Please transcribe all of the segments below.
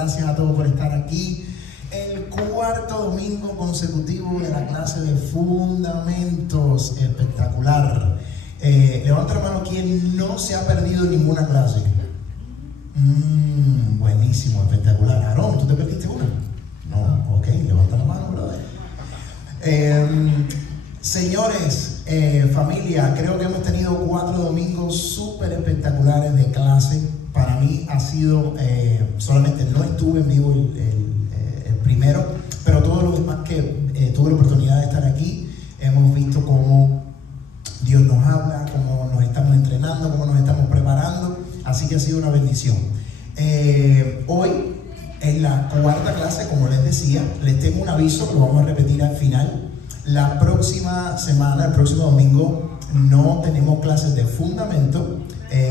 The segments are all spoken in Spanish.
Gracias a todos por estar aquí. El cuarto domingo consecutivo de la clase de Fundamentos. Espectacular. Levanta la mano quien no se ha perdido ninguna clase. Buenísimo, espectacular. Aarón, ¿tú te perdiste una? No, ok, levanta la mano, brother. Señores, familia, creo que hemos tenido 4 domingos súper espectaculares de clase. Para mí ha sido, solamente no estuve en vivo el primero, pero todos los demás que tuve la oportunidad de estar aquí, hemos visto cómo Dios nos habla, cómo nos estamos entrenando, cómo nos estamos preparando, así que ha sido una bendición. Hoy, en la cuarta clase, como les decía, les tengo un aviso que lo vamos a repetir al final. La próxima semana, el próximo domingo, no tenemos clases de fundamento.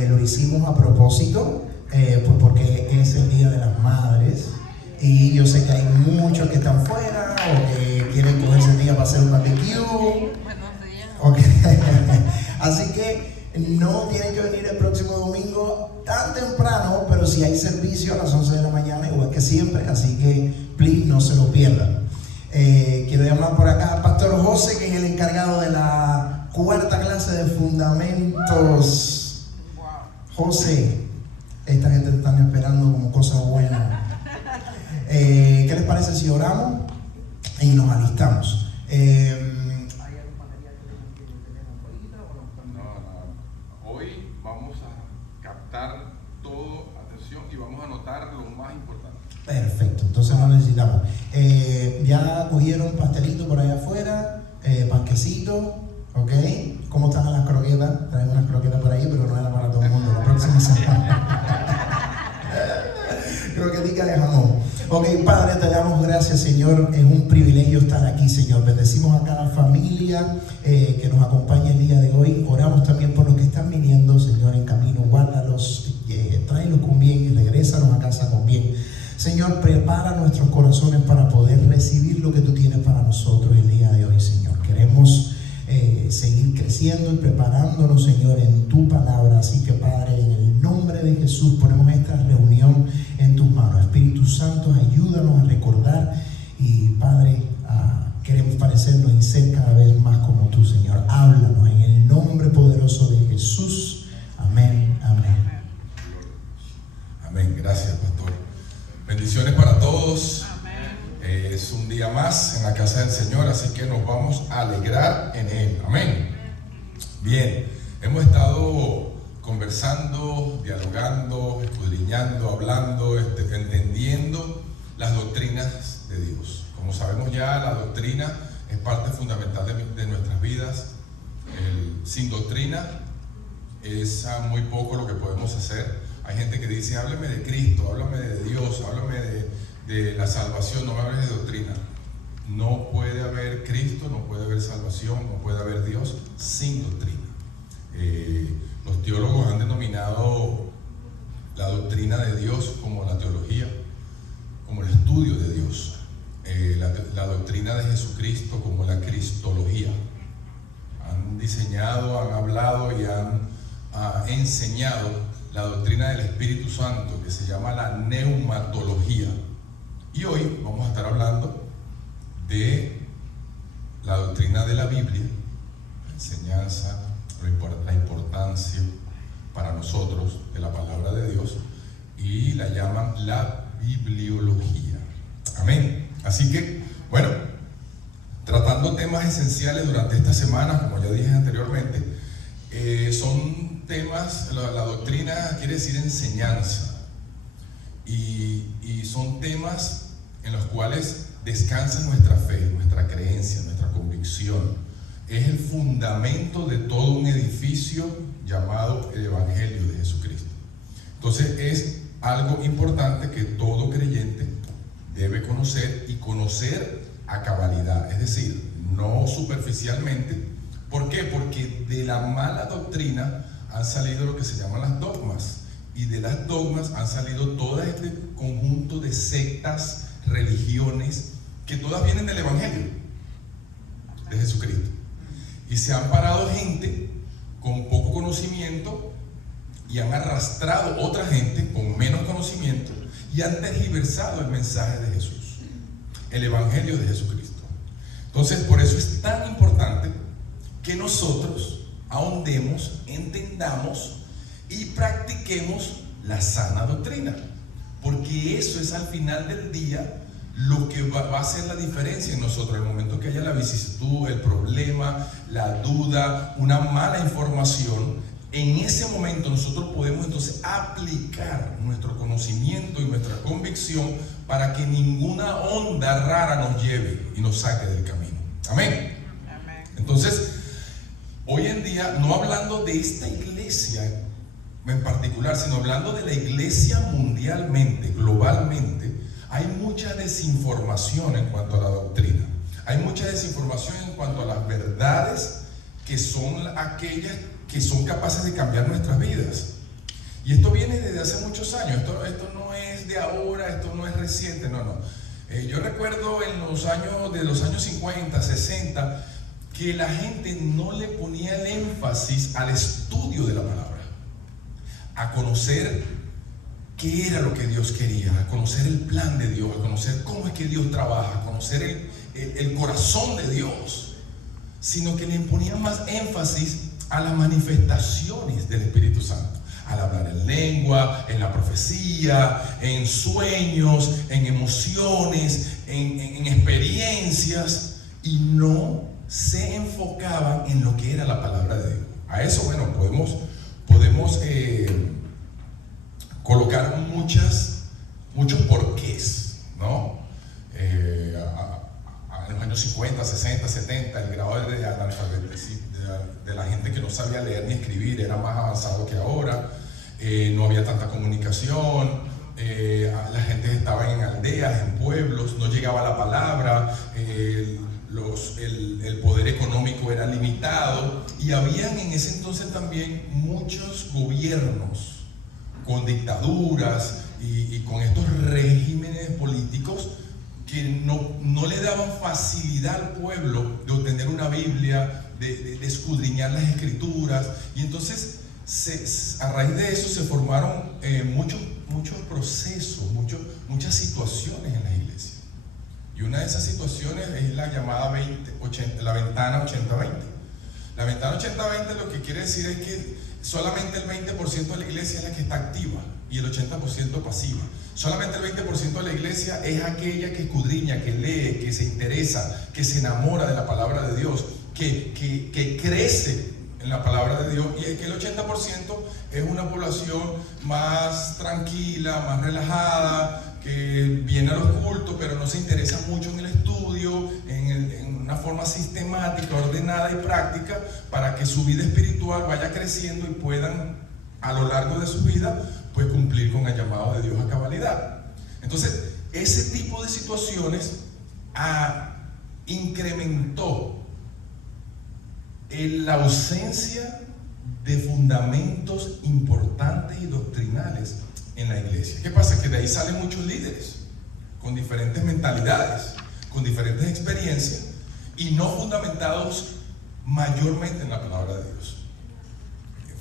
Lo hicimos a propósito, pues porque es el Día de las Madres y yo sé que hay muchos que están fuera o que quieren cogerse el día para hacer un barbecue. Buenos días. Okay. Así que no tienen que venir el próximo domingo tan temprano, pero sí hay servicio a las 11 de la mañana, igual que siempre, así que please no se lo pierdan. Quiero llamar por acá al Pastor José, que es el encargado de la cuarta clase de Fundamentos. José, esta gente te están esperando como cosa buena. ¿Qué les parece si oramos y nos alistamos? ¿Hay algún material que tenemos ahorita o no? Hoy vamos a captar todo, atención, y vamos a anotar lo más importante. Perfecto, entonces no necesitamos. Ya cogieron pastelito por allá afuera, panquecito, ¿ok? ¿Cómo están las croquetas? Traen unas croquetas por ahí, pero no era para todo el mundo. La próxima semana. Croquetica de jamón. Ok, Padre, te damos gracias, Señor. Es un privilegio estar aquí, Señor. Bendecimos a cada familia que nos acompaña el día de hoy. Oramos también por los que están viniendo, Señor, en camino. Guárdalos, tráelos con bien y regrésalos a casa con bien. Señor, prepara nuestros corazones para poder recibir lo que tú tienes para nosotros el día de hoy, Señor. Queremos seguir creciendo y preparándonos, Señor, en tu palabra. Así que, Padre, en el nombre de Jesús ponemos esta reunión en tus manos. Espíritu Santo, ayúdanos a recordar y, Padre, queremos parecernos y ser cada vez más como tú, Señor. Háblanos en el nombre poderoso de Jesús. Amén, amén. Amén, gracias, pastor. Bendiciones para todos. Es un día más en la casa del Señor, así que nos vamos a alegrar en Él. Amén. Bien, hemos estado conversando, dialogando, escudriñando, hablando, entendiendo las doctrinas de Dios. Como sabemos ya, la doctrina es parte fundamental de nuestras vidas. Sin doctrina es muy poco lo que podemos hacer. Hay gente que dice, háblame de Cristo, háblame de Dios, háblame de la salvación, no me hables de doctrina. No puede haber Cristo, no puede haber salvación, no puede haber Dios sin doctrina. Los teólogos han denominado la doctrina de Dios como la teología, como el estudio de Dios. La doctrina de Jesucristo como la cristología. Han diseñado, han hablado y han enseñado la doctrina del Espíritu Santo, que se llama la neumatología. Y hoy vamos a estar hablando de la doctrina de la Biblia, la enseñanza, la importancia para nosotros de la palabra de Dios, y la llaman la bibliología. Amén. Así que, bueno, tratando temas esenciales durante esta semana, como ya dije anteriormente, son temas, la doctrina quiere decir enseñanza, y son temas en los cuales descansa nuestra fe, nuestra creencia, nuestra convicción. Es el fundamento de todo un edificio llamado el Evangelio de Jesucristo. Entonces es algo importante que todo creyente debe conocer, y conocer a cabalidad, es decir, no superficialmente. ¿Por qué? Porque de la mala doctrina han salido lo que se llaman las dogmas, y de las dogmas han salido todo este conjunto de sectas, religiones, que todas vienen del Evangelio de Jesucristo, y se han parado gente con poco conocimiento y han arrastrado otra gente con menos conocimiento y han tergiversado el mensaje de Jesús, el evangelio de Jesucristo. Entonces, por eso es tan importante que nosotros ahondemos, entendamos y practiquemos la sana doctrina, porque eso es al final del día lo que va a hacer la diferencia en nosotros. En el momento que haya la vicisitud, el problema, la duda, una mala información, en ese momento nosotros podemos entonces aplicar nuestro conocimiento y nuestra convicción para que ninguna onda rara nos lleve y nos saque del camino. Amén. Entonces, hoy en día, no hablando de esta iglesia en particular, sino hablando de la iglesia mundialmente, globalmente, hay mucha desinformación en cuanto a la doctrina. Hay mucha desinformación en cuanto a las verdades que son aquellas que son capaces de cambiar nuestras vidas. Y esto viene desde hace muchos años. Esto no es de ahora, esto no es reciente, no. Yo recuerdo en los años 50, 60, que la gente no le ponía el énfasis al estudio de la palabra, a conocer qué era lo que Dios quería, a conocer el plan de Dios, a conocer cómo es que Dios trabaja, a conocer el corazón de Dios, sino que le ponían más énfasis a las manifestaciones del Espíritu Santo, al hablar en lengua, en la profecía, en sueños, en emociones, en experiencias, y no se enfocaban en lo que era la palabra de Dios. A eso, bueno, podemos colocar muchos porqués, ¿no? En los años 50, 60, 70, el grado de analfabetismo de la gente que no sabía leer ni escribir era más avanzado que ahora. No había tanta comunicación, la gente estaba en aldeas, en pueblos, no llegaba la palabra, el poder económico era limitado, y habían en ese entonces también muchos gobiernos con dictaduras y con estos regímenes políticos que no le daban facilidad al pueblo de obtener una Biblia, de escudriñar las escrituras. Y entonces a raíz de eso se formaron muchos procesos, muchas situaciones en la iglesia. Y una de esas situaciones es la llamada la ventana 80-20. La ventana 80-20 lo que quiere decir es que solamente el 20% de la iglesia es la que está activa y el 80% pasiva. Solamente el 20% de la iglesia es aquella que escudriña, que lee, que se interesa, que se enamora de la palabra de Dios, que crece en la palabra de Dios, y es que el 80% es una población más tranquila, más relajada, que viene a los cultos pero no se interesa mucho en el estudio, en una forma sistemática, ordenada y práctica, para que su vida espiritual vaya creciendo y puedan a lo largo de su vida pues cumplir con el llamado de Dios a cabalidad. Entonces, ese tipo de situaciones incrementó la ausencia de fundamentos importantes y doctrinales en la iglesia. ¿Qué pasa? Que de ahí salen muchos líderes con diferentes mentalidades, con diferentes experiencias y no fundamentados mayormente en la palabra de Dios.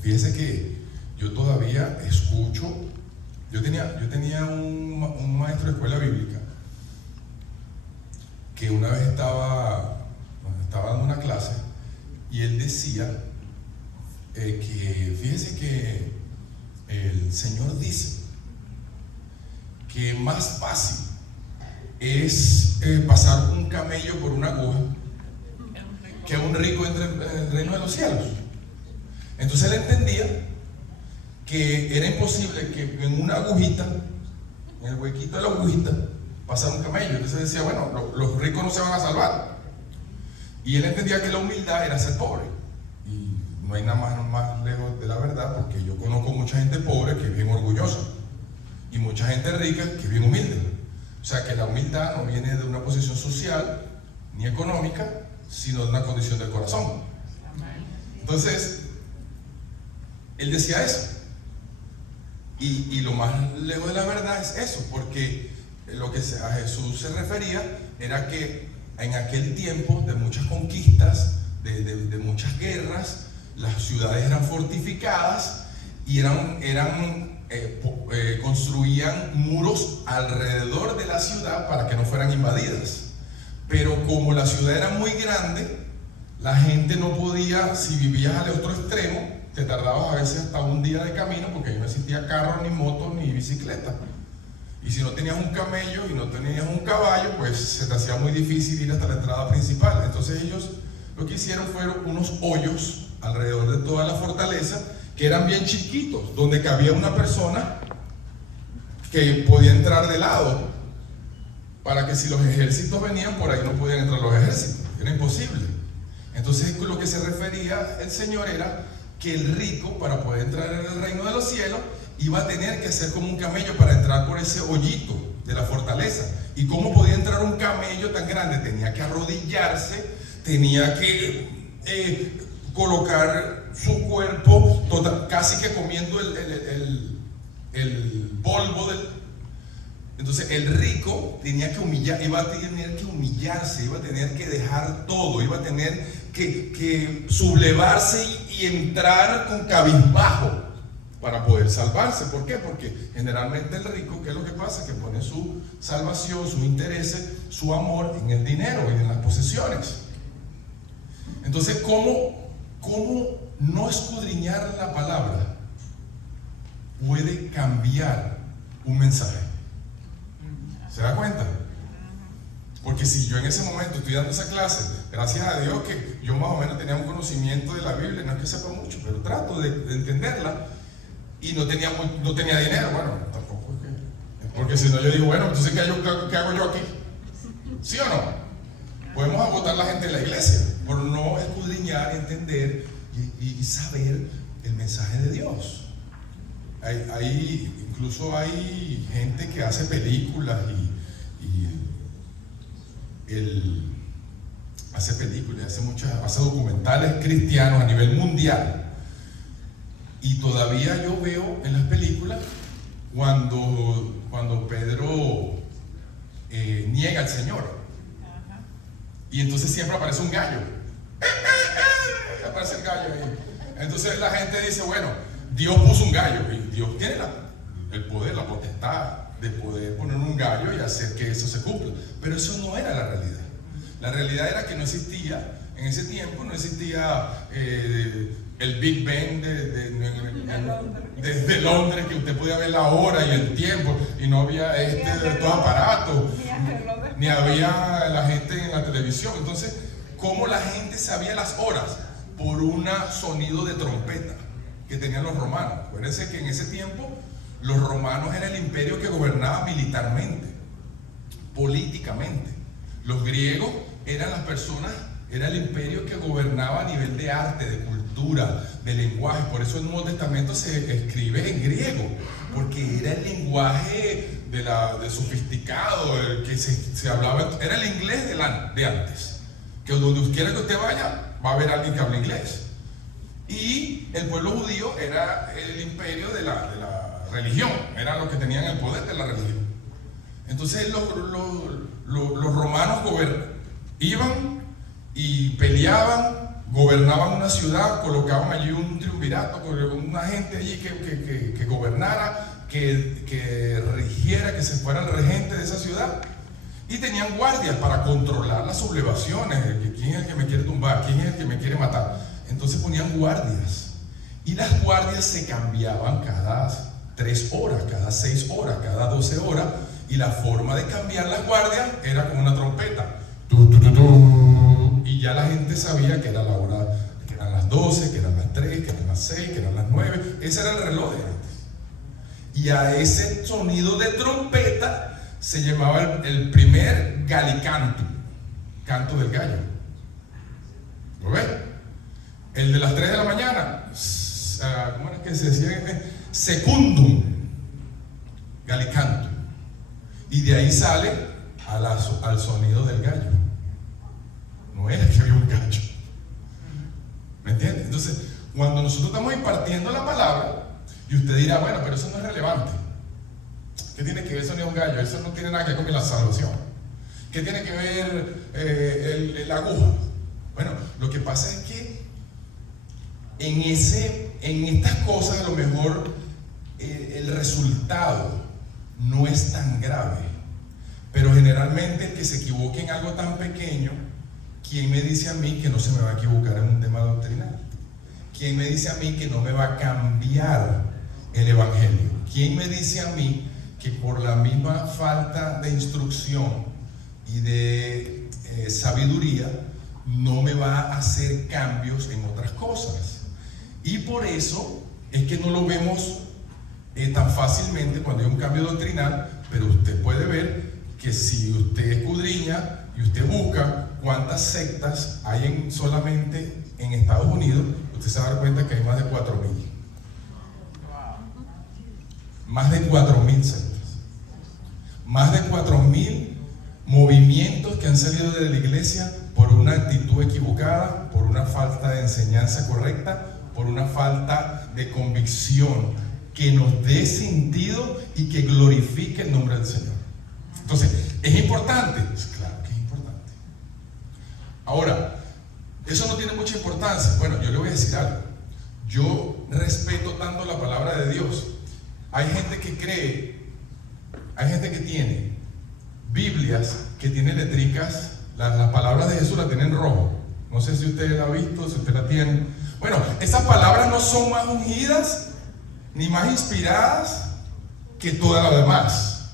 Fíjese que yo todavía escucho. Yo tenía un maestro de escuela bíblica que una vez estaba dando una clase, y él decía que fíjese que el Señor dice que más fácil es pasar un camello por una aguja que un rico entre en el reino de los cielos. Entonces él entendía que era imposible que en una agujita, en el huequito de la agujita, pasara un camello. Entonces decía, bueno, los ricos no se van a salvar. Y él entendía que la humildad era ser pobre. Y no hay nada más lejos de la verdad, porque yo conozco mucha gente pobre que es bien orgullosa y mucha gente rica que es bien humilde. O sea que la humildad no viene de una posición social ni económica, sino de una condición del corazón. Entonces, él decía eso. Y lo más lejos de la verdad es eso, porque lo que a Jesús se refería era que en aquel tiempo de muchas conquistas, de muchas guerras, las ciudades eran fortificadas y eran construían muros alrededor de la ciudad para que no fueran invadidas. Pero como la ciudad era muy grande, la gente no podía, si vivías al otro extremo, te tardabas a veces hasta un día de camino, porque ahí no existía carro, ni moto, ni bicicleta. Y si no tenías un camello y no tenías un caballo, pues se te hacía muy difícil ir hasta la entrada principal. Entonces ellos lo que hicieron fueron unos hoyos alrededor de toda la fortaleza, que eran bien chiquitos, donde cabía una persona que podía entrar de lado, para que si los ejércitos venían por ahí no podían entrar los ejércitos, era imposible. Entonces lo que se refería el Señor era que el rico, para poder entrar en el reino de los cielos, iba a tener que hacer como un camello para entrar por ese hoyito de la fortaleza. ¿Y cómo podía entrar un camello tan grande? Tenía que arrodillarse, tenía que colocar su cuerpo casi que comiendo el polvo del... Entonces el rico tenía que humillar, iba a tener que humillarse, iba a tener que dejar todo, iba a tener que sublevarse y entrar con cabizbajo para poder salvarse. ¿Por qué? Porque generalmente el rico, ¿qué es lo que pasa? Que pone su salvación, sus intereses, su amor en el dinero y en las posesiones. Entonces, ¿cómo no escudriñar la palabra puede cambiar un mensaje? ¿Se da cuenta? Porque si yo en ese momento estoy dando esa clase, gracias a Dios que yo más o menos tenía un conocimiento de la Biblia, no es que sepa mucho, pero trato de entenderla, y no tenía dinero, bueno, tampoco es que... Porque si no yo digo, bueno, entonces ¿qué hago yo aquí? ¿Sí o no? Podemos agotar la gente de la iglesia por no escudriñar, entender y saber el mensaje de Dios. Incluso hay gente que hace películas hace documentales cristianos a nivel mundial, y todavía yo veo en las películas cuando Pedro niega al Señor, y entonces siempre aparece un gallo, aparece el gallo ahí. Entonces la gente dice, bueno, Dios puso un gallo, y Dios tiene el poder, la potestad de poder poner un gallo y hacer que eso se cumpla. Pero eso no era la realidad. La realidad era que no existía, en ese tiempo no existía el Big Ben desde Londres, que usted podía ver la hora y el tiempo, y no había todo aparato, ni había la gente en la televisión. Entonces, ¿cómo la gente sabía las horas? Por un sonido de trompeta que tenían los romanos. Acuérdense que en ese tiempo los romanos era el imperio que gobernaba militarmente, políticamente. Los griegos eran las personas, era el imperio que gobernaba a nivel de arte, de cultura, de lenguaje. Por eso el Nuevo Testamento se escribe en griego, porque era el lenguaje de sofisticado, el que se hablaba, era el inglés de antes, que donde quiera que usted vaya va a haber alguien que hable inglés. Y el pueblo judío era el imperio de la religión, era los que tenían el poder de la religión. Entonces los romanos iban y peleaban, gobernaban una ciudad, colocaban allí un triunvirato, una gente allí que gobernara, que rigiera, que se fuera el regente de esa ciudad. Y tenían guardias para controlar las sublevaciones, quién es el que me quiere tumbar, quién es el que me quiere matar. Entonces ponían guardias, y las guardias se cambiaban cada 3 horas, cada 6 horas, cada 12 horas, y la forma de cambiar las guardias era con una trompeta. Y ya la gente sabía que era la hora, que eran las 12, que eran las 3, que eran las 6, que eran las 9. Ese era el reloj de antes. Y a ese sonido de trompeta se llamaba el primer galicanto, canto del gallo. ¿Lo ves? El de las 3 de la mañana, ¿cómo era que se decía? Secundum, galicanto. Y de ahí sale al sonido del gallo. No era que había un gallo. ¿Me entiendes? Entonces, cuando nosotros estamos impartiendo la palabra, y usted dirá, bueno, pero eso no es relevante. ¿Qué tiene que ver el sonido de un gallo? Eso no tiene nada que ver con la salvación. ¿Qué tiene que ver la aguja? Bueno, lo que pasa es que en estas cosas a lo mejor el resultado no es tan grave. Pero generalmente el que se equivoque en algo tan pequeño, ¿quién me dice a mí que no se me va a equivocar en un tema doctrinal? ¿Quién me dice a mí que no me va a cambiar el evangelio? ¿Quién me dice a mí que por la misma falta de instrucción y de sabiduría no me va a hacer cambios en otras cosas? Y por eso es que no lo vemos tan fácilmente cuando hay un cambio doctrinal, pero usted puede ver que si usted escudriña y usted busca cuántas sectas hay solamente en Estados Unidos, usted se va a dar cuenta que hay más de 4,000. Más de 4,000 sectas. Más de 4,000 movimientos que han salido de la iglesia por una actitud equivocada, por una falta de enseñanza correcta, por una falta de convicción que nos dé sentido y que glorifique el nombre del Señor. Entonces, ¿es importante? Claro que es importante. Ahora, eso no tiene mucha importancia. Bueno, yo le voy a decir algo. Yo respeto tanto la palabra de Dios. Hay gente que cree, hay gente que tiene Biblias que tienen letricas, las palabras de Jesús las tienen en rojo. No sé si usted la ha visto, si usted la tiene. Bueno, esas palabras no son más ungidas ni más inspiradas que todas las demás,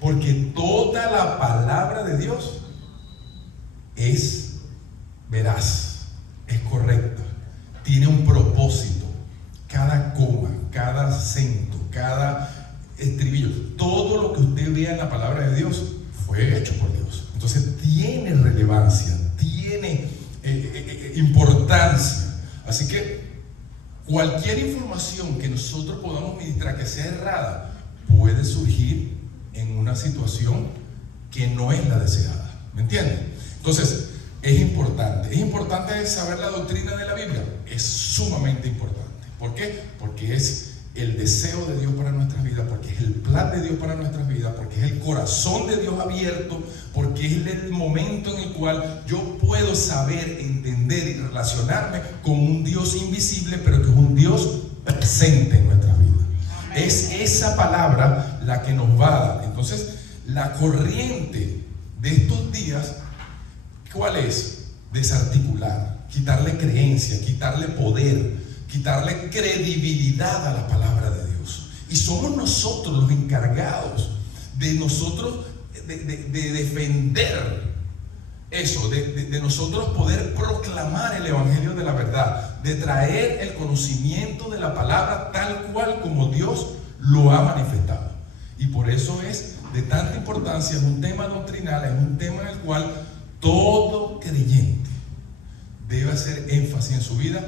porque toda la palabra de Dios es veraz, es correcta, tiene un propósito. Cada coma, cada acento, cada estribillo, todo lo que usted vea en la palabra de Dios fue hecho por Dios. Entonces tiene relevancia, tiene importancia. Así que cualquier información que nosotros podamos ministrar que sea errada puede surgir en una situación que no es la deseada. ¿Me entienden? Entonces, es importante saber la doctrina de la Biblia. Es sumamente importante. ¿Por qué? Porque es el deseo de Dios para nuestras vidas, porque es el plan de Dios para nuestras vidas, porque es el corazón de Dios abierto, porque es el momento en el cual yo puedo saber, entender y relacionarme con un Dios invisible, pero que es un Dios presente en nuestras vidas. Es esa palabra la que nos va a dar. Entonces, la corriente de estos días, ¿cuál es? Desarticular, quitarle creencia, quitarle poder, quitarle credibilidad a la palabra de Dios. Y somos nosotros los encargados de nosotros de defender eso, de nosotros poder proclamar el evangelio de la verdad, de traer el conocimiento de la palabra tal cual como Dios lo ha manifestado. Y por eso es de tanta importancia, es un tema doctrinal, es un tema en el cual todo creyente debe hacer énfasis en su vida,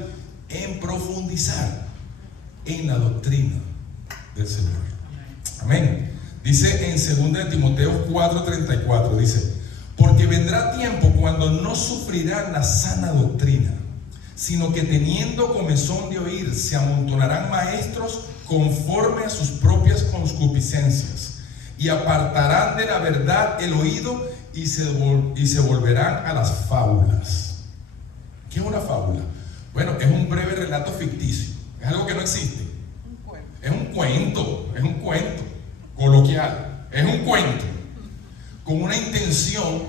en profundizar en la doctrina del Señor. Amén. Dice en 2 Timoteo 4:34, dice: porque vendrá tiempo cuando no sufrirán la sana doctrina, sino que teniendo comezón de oír, se amontonarán maestros conforme a sus propias concupiscencias, y apartarán de la verdad el oído y se volverán a las fábulas. ¿Qué es una fábula? Bueno, es un breve relato ficticio, es algo que no existe. Es un cuento coloquial, es un cuento con una intención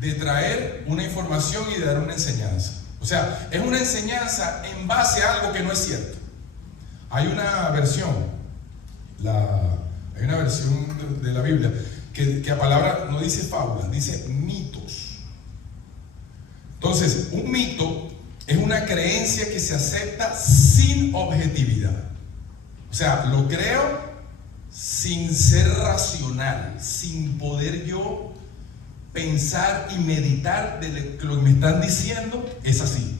de traer una información y de dar una enseñanza. O sea, es una enseñanza en base a algo que no es cierto. Hay una versión de la Biblia que la palabra no dice fábula, dice mitos. Entonces, un mito es una creencia que se acepta sin objetividad. O sea, lo creo sin ser racional, sin poder yo pensar y meditar de lo que me están diciendo. Es así.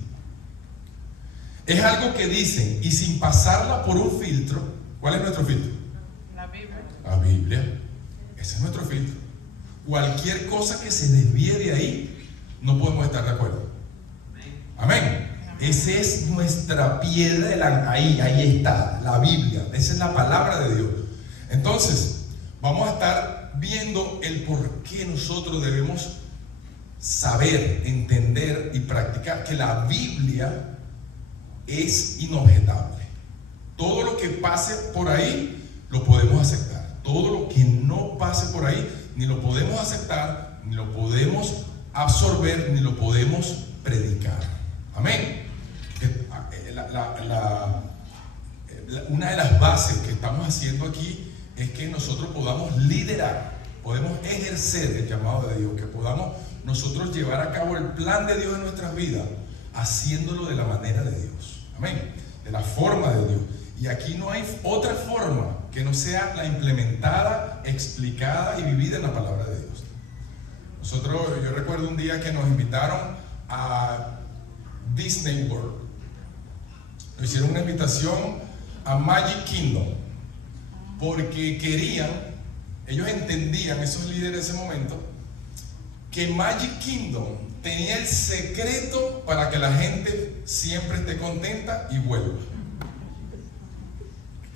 Es algo que dicen y sin pasarla por un filtro. ¿Cuál es nuestro filtro? La Biblia. La Biblia. Ese es nuestro filtro. Cualquier cosa que se desvíe de ahí, no podemos estar de acuerdo. Amén. Esa es nuestra piedra de ahí está, la Biblia. Esa es la palabra de Dios. Entonces, vamos a estar viendo el por qué nosotros debemos saber, entender y practicar que la Biblia es inobjetable. Todo lo que pase por ahí lo podemos aceptar. Todo lo que no pase por ahí ni lo podemos aceptar, ni lo podemos absorber, ni lo podemos predicar. Amén. Una de las bases que estamos haciendo aquí es que nosotros podamos liderar, podemos ejercer el llamado de Dios, que podamos nosotros llevar a cabo el plan de Dios en nuestras vidas, haciéndolo de la manera de Dios. Amén. De la forma de Dios. Y aquí no hay otra forma que no sea la implementada, explicada y vivida en la palabra de Dios. Yo recuerdo un día que nos invitaron a Disney World. Nos hicieron una invitación a Magic Kingdom porque ellos entendían, esos líderes de ese momento, que Magic Kingdom tenía el secreto para que la gente siempre esté contenta y vuelva.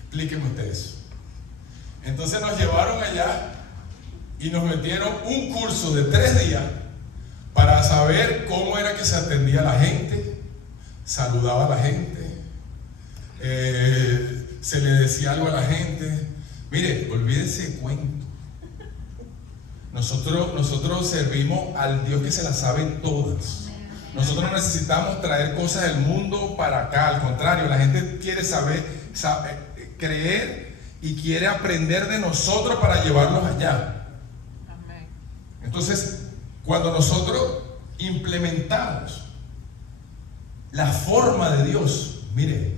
Explíquenme ustedes. Entonces nos llevaron allá y nos metieron un curso de 3 días para saber cómo era que se atendía a la gente, saludaba a la gente, se le decía algo a la gente. Mire, olvídense de cuento. Nosotros servimos al Dios que se las sabe todas. Nosotros no necesitamos traer cosas del mundo para acá. Al contrario, la gente quiere creer y quiere aprender de nosotros para llevarlos allá. Entonces, cuando nosotros implementamos la forma de Dios, mire,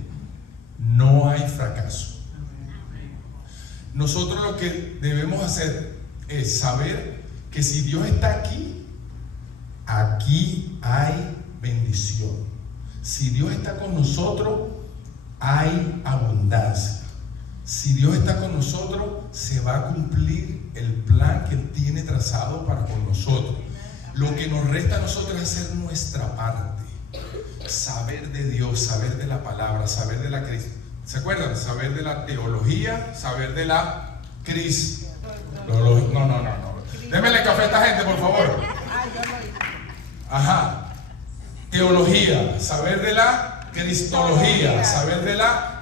no hay fracaso. Nosotros lo que debemos hacer es saber que si Dios está aquí, aquí hay bendición. Si Dios está con nosotros, hay abundancia. Si Dios está con nosotros, se va a cumplir el plan que Él tiene trazado para con nosotros. Lo que nos resta a nosotros es hacer nuestra parte. Saber de Dios, saber de la palabra, saber de la Cristo. ¿Se acuerdan? Saber de la teología, saber de la Cristo. No. Démele café a esta gente, por favor. Ajá. Teología, saber de la cristología, saber de la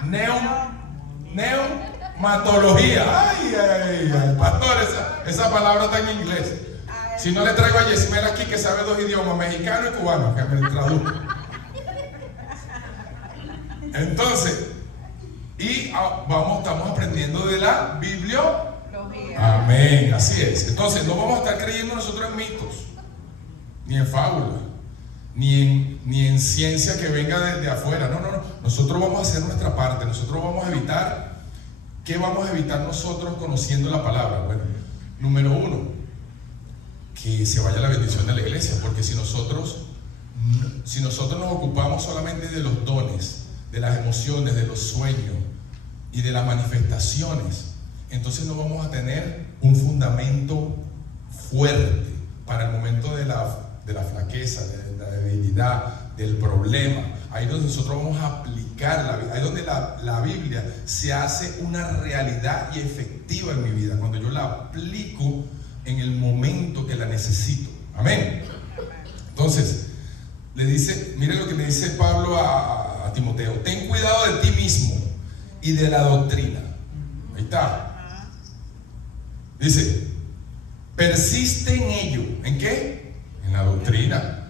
neumatología. Ay, pastor, esa palabra está en inglés. Si no, le traigo a Yesmel aquí que sabe 2 idiomas, mexicano y cubano, que me traduzca. Entonces, estamos aprendiendo de la bibliología. Amén, así es. Entonces, no vamos a estar creyendo nosotros en mitos, ni en fábulas, ni en ciencia que venga desde afuera. No. Nosotros vamos a hacer nuestra parte. Nosotros vamos a evitar. ¿Qué vamos a evitar nosotros conociendo la palabra? Bueno, número 1, que se vaya la bendición de la iglesia, porque si nosotros nos ocupamos solamente de los dones, de las emociones, de los sueños y de las manifestaciones, entonces no vamos a tener un fundamento fuerte para el momento de la flaqueza, de la debilidad, del problema. Ahí donde nosotros vamos a aplicar la Biblia, ahí donde la Biblia se hace una realidad y efectiva en mi vida, cuando yo la aplico en el momento que la necesito. Amén. Entonces, mire lo que le dice Pablo a Timoteo: ten cuidado de ti mismo y de la doctrina. Ahí está. Dice, persiste en ello. ¿En qué? En la doctrina.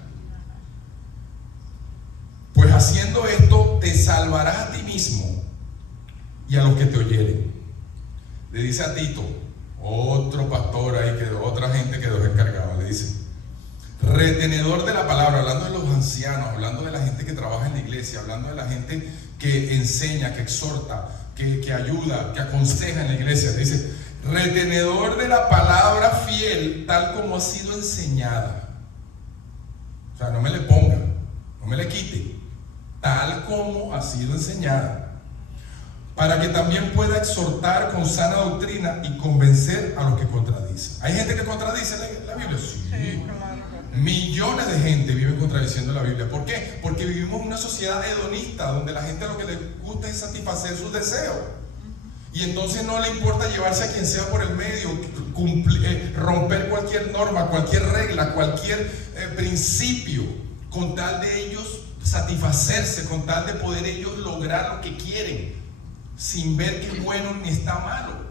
Pues haciendo esto te salvarás a ti mismo y a los que te oyeren. Le dice a Tito, otro pastor ahí, otra gente que dejó encargado, le dice, retenedor de la palabra, hablando de los ancianos, hablando de la gente que trabaja en la iglesia, hablando de la gente que enseña, que exhorta, que ayuda, que aconseja en la iglesia. Dice, retenedor de la palabra fiel, tal como ha sido enseñada. O sea, no me le ponga, no me le quite, tal como ha sido enseñada, para que también pueda exhortar con sana doctrina y convencer a los que contradicen. ¿Hay gente que contradice la Biblia? Sí. Millones de gente viven contradiciendo la Biblia. ¿Por qué? Porque vivimos en una sociedad hedonista donde la gente lo que le gusta es satisfacer sus deseos. Y entonces no le importa llevarse a quien sea por el medio, romper cualquier norma, cualquier regla, cualquier principio, con tal de ellos satisfacerse, con tal de poder ellos lograr lo que quieren. sin ver que es bueno ni está malo.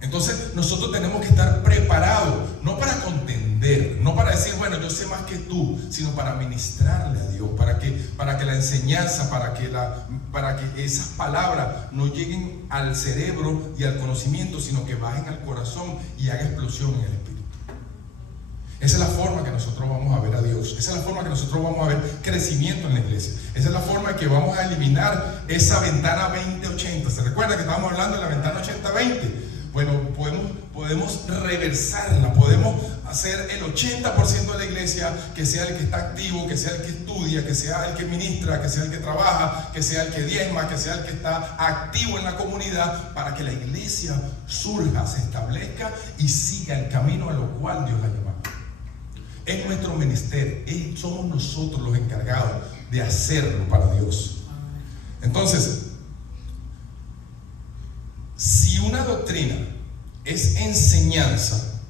Entonces nosotros tenemos que estar preparados, no para contender, no para decir, bueno, yo sé más que tú, sino para ministrarle a Dios, para que la enseñanza, para que esas palabras no lleguen al cerebro y al conocimiento, sino que bajen al corazón y haga explosión en el espíritu. Esa es la forma que nosotros vamos a ver a Dios. Esa es la forma que nosotros vamos a ver crecimiento en la iglesia. Esa es la forma que vamos a eliminar esa ventana 20-80. ¿Se recuerda que estábamos hablando de la ventana 80-20? Bueno, podemos reversarla, podemos hacer el 80% de la iglesia que sea el que está activo, que sea el que estudia, que sea el que ministra, que sea el que trabaja, que sea el que diezma, que sea el que está activo en la comunidad, para que la iglesia surja, se establezca y siga el camino a lo cual Dios la llama. Es nuestro menester, somos nosotros los encargados de hacerlo para Dios. Entonces, si una doctrina es enseñanza,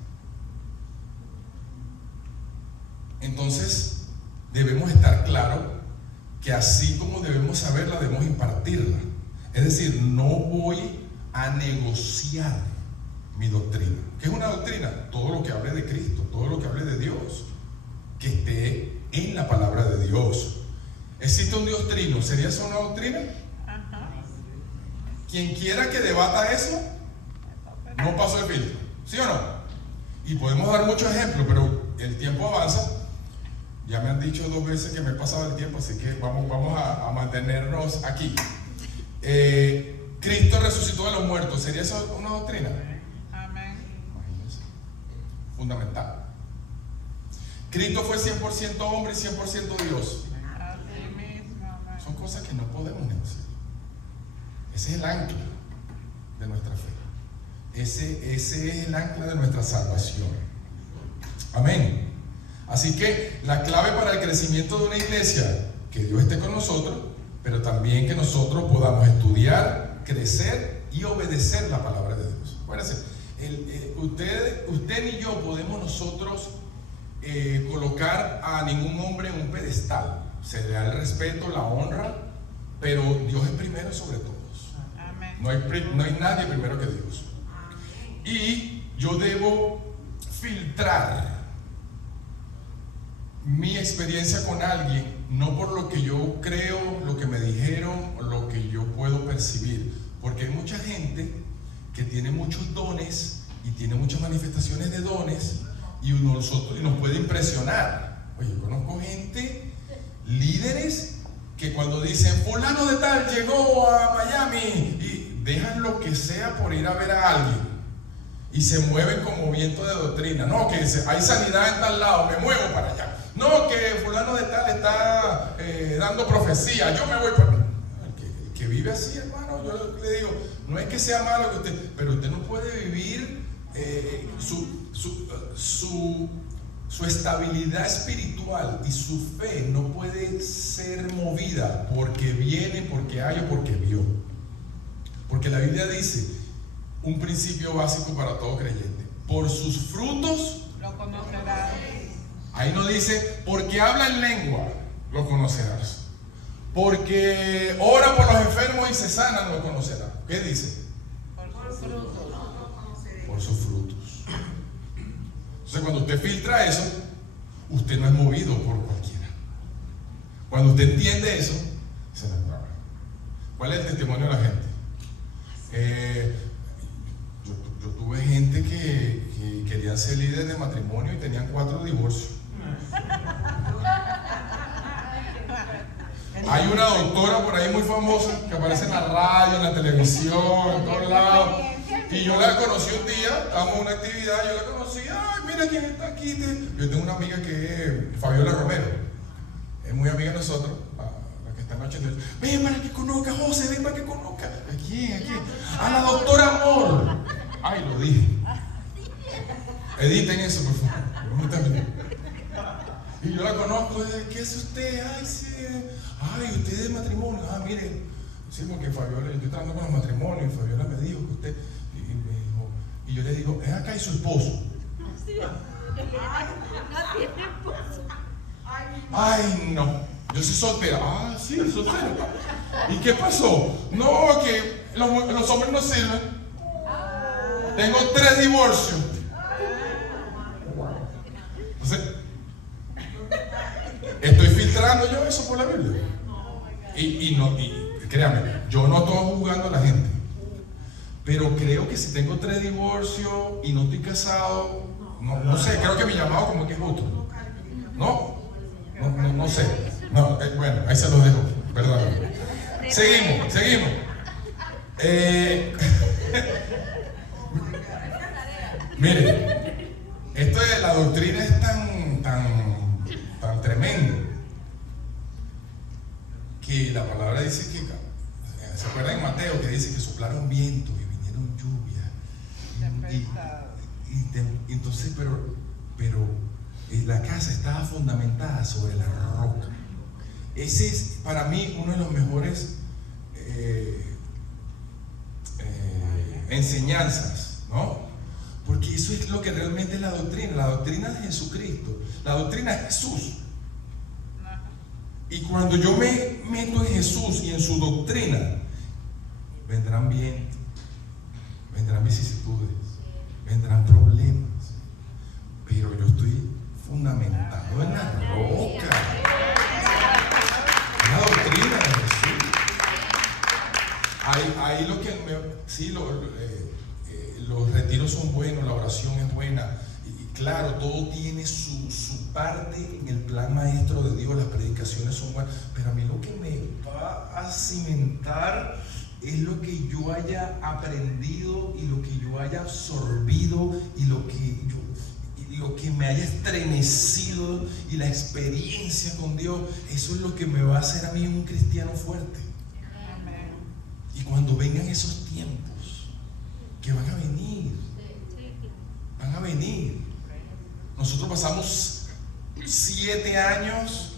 entonces debemos estar claros que así como debemos saberla, debemos impartirla. Es decir, no voy a negociar mi doctrina. ¿Qué es una doctrina? Todo lo que hable de Cristo, todo lo que hable de Dios, que esté en la palabra de Dios. ¿Existe un Dios trino? ¿Sería eso una doctrina? Quien quiera que debata eso, no pasó el filtro, ¿sí o no? Y podemos dar muchos ejemplos, pero el tiempo avanza. Ya me han dicho 2 veces que me he pasado el tiempo, así que vamos a mantenernos aquí. Cristo resucitó de los muertos, ¿sería eso una doctrina? Amén. Imagínense. Fundamental. Cristo fue 100% hombre y 100% Dios. Así mismo, amén. Son cosas que no podemos negociar. Ese es el ancla de nuestra fe. Ese es el ancla de nuestra salvación. Amén. Así que la clave para el crecimiento de una iglesia, que Dios esté con nosotros, pero también que nosotros podamos estudiar, crecer y obedecer la palabra de Dios. Acuérdense, usted ni yo podemos nosotros colocar a ningún hombre en un pedestal. Se le da el respeto, la honra, pero Dios es primero sobre todos. No hay nadie primero que Dios. Y yo debo filtrar mi experiencia con alguien no por lo que yo creo, lo que me dijeron o lo que yo puedo percibir, porque hay mucha gente que tiene muchos dones y tiene muchas manifestaciones de dones y nos puede impresionar. Oye, yo conozco gente, líderes, que cuando dicen fulano de tal llegó a Miami y dejan lo que sea por ir a ver a alguien y se mueven como viento de doctrina. No, que hay sanidad en tal lado, me muevo para allá. No, que fulano de tal está dando profecía, yo me voy para allá. El que vive así, hermano, yo le digo, no es que sea malo que usted, pero usted no puede vivir su estabilidad espiritual y su fe no puede ser movida porque viene, porque hay o porque vio. Porque la Biblia dice un principio básico para todo creyente: por sus frutos Lo conocerás. Ahí no dice porque habla en lengua, lo conocerás. Porque ora por los enfermos y se sanan, lo conocerás. ¿Qué dice? Por sus frutos. Por sus frutos. Entonces, cuando usted filtra eso, usted no es movido por cualquiera. Cuando usted entiende eso, se enamora. ¿Cuál es el testimonio de la gente? Yo tuve gente que querían ser líderes de matrimonio y tenían 4 divorcios. Hay una doctora por ahí muy famosa que aparece en la radio, en la televisión, en todos lados. Y yo la conocí un día, estábamos en una actividad, yo la conocí, ay, mira quién está aquí. Yo tengo una amiga que es Fabiola Romero, es muy amiga de nosotros, la que esta noche. Ven para que conozca, José, ven para que conozca. ¿A quién? A la doctora Amor. Ay, lo dije. Editen eso, por favor. Y yo la conozco, ¿qué es usted? Ay, sí. Ay, usted es de matrimonio. Ah, mire, decimos que Fabiola, yo estoy tratando con los matrimonios y Fabiola me dijo que usted. Y yo le digo, es acá y su esposo. Ay, no, yo soy soltera. Ah, sí, soltera. ¿Y qué pasó? No, que los hombres no sirven. Tengo 3 divorcios. Entonces, ¿estoy filtrando yo eso por la Biblia? Y créame, yo no estoy juzgando a la gente, pero creo que si tengo 3 divorcios y no estoy casado, no sé, creo que mi llamado como que es otro. No sé. Bueno, ahí se los dejo, perdón. Seguimos. Mire, esto de la doctrina es tan tremendo que la palabra dice que, ¿se acuerdan en Mateo que dice que soplaron vientos y vinieron lluvias? Y entonces, pero la casa estaba fundamentada sobre la roca. Ese es para mí uno de los mejores enseñanzas, ¿no? Porque eso es lo que realmente es la doctrina de Jesucristo, la doctrina de Jesús. Y cuando yo me meto en Jesús y en su doctrina, vendrán vientos, vendrán vicisitudes, vendrán problemas, pero yo estoy fundamentado en la roca, en la doctrina de Jesús. Ahí lo que los retiros son buenos, la oración es buena, y claro, todo tiene su parte en el plan maestro de Dios, las predicaciones son buenas, pero a mí lo que me va a cimentar es lo que yo haya aprendido y lo que yo haya absorbido y lo que me haya estremecido y la experiencia con Dios. Eso es lo que me va a hacer a mí un cristiano fuerte. Y cuando vengan esos tiempos que van a venir, nosotros pasamos 7 años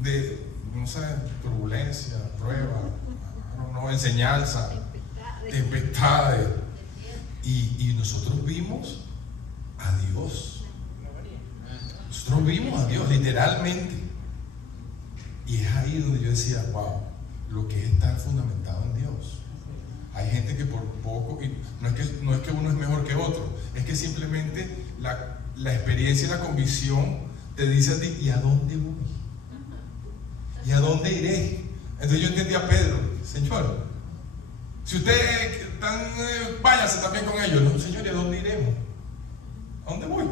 de, no sé, turbulencia, prueba, enseñanza, tempestades, y nosotros vimos a Dios. Nosotros vimos a Dios literalmente, y es ahí donde yo decía, wow, lo que es estar fundamentado en Dios. Hay gente que por poco, y no es que uno es mejor que otro, es que simplemente la experiencia y la convicción te dice a ti, ¿y a dónde voy? ¿Y a dónde iré? Entonces yo entendí a Pedro, Señor, si ustedes están, váyanse también con ellos. No, Señor, ¿y a dónde iremos? ¿A dónde voy?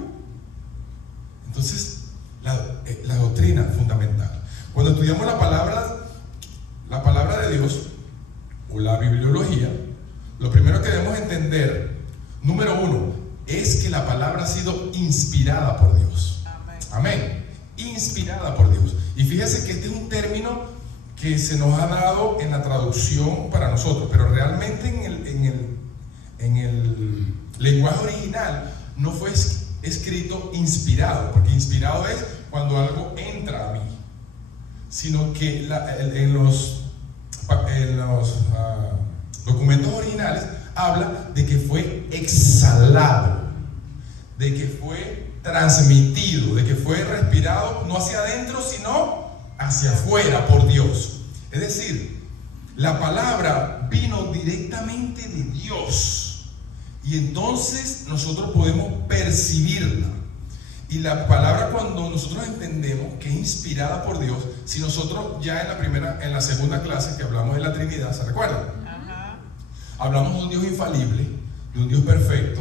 Entonces, la doctrina fundamental. Cuando estudiamos la palabra de Dios o la bibliología, lo primero que debemos entender, número 1, es que la palabra ha sido inspirada por Dios. Amén. Inspirada por Dios. Y fíjese que este es un término que se nos ha dado en la traducción para nosotros, pero realmente en el lenguaje original no fue escrito inspirado, porque inspirado es cuando algo entra a mí, sino que en los documentos originales habla de que fue exhalado, de que fue transmitido, de que fue respirado no hacia adentro sino hacia afuera por Dios. Es decir, la palabra vino directamente de Dios y entonces nosotros podemos percibirla. Y la palabra, cuando nosotros entendemos que es inspirada por Dios, si nosotros ya en la segunda clase que hablamos de la Trinidad, ¿se recuerdan? Hablamos de un Dios infalible, de un Dios perfecto,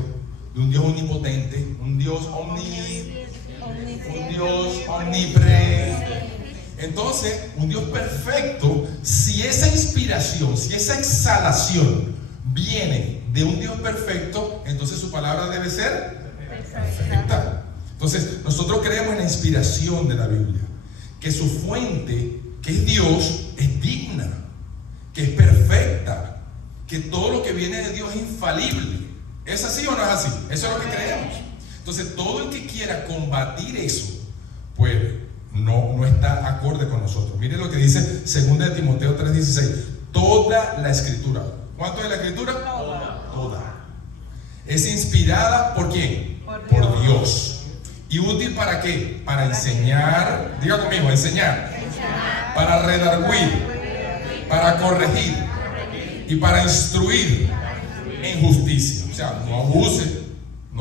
de un Dios omnipotente, un Dios omnipresente. Entonces, un Dios perfecto, si esa inspiración, si esa exhalación viene de un Dios perfecto, entonces su palabra debe ser perfecta. Entonces, nosotros creemos en la inspiración de la Biblia, que su fuente, que es Dios, es digna, que es perfecta, que todo lo que viene de Dios es infalible. ¿Es así o no es así? Eso es lo que creemos. Entonces, todo el que quiera combatir eso, pues no está acorde con nosotros. Miren lo que dice 2 de Timoteo 3:16. Toda la escritura. ¿Cuánto es la escritura? Toda. Es inspirada ¿por quién? Por Dios. ¿Y útil para qué? Para enseñar. Diga conmigo, enseñar. Para redarguir. Para corregir. Y para instruir en justicia. O sea, no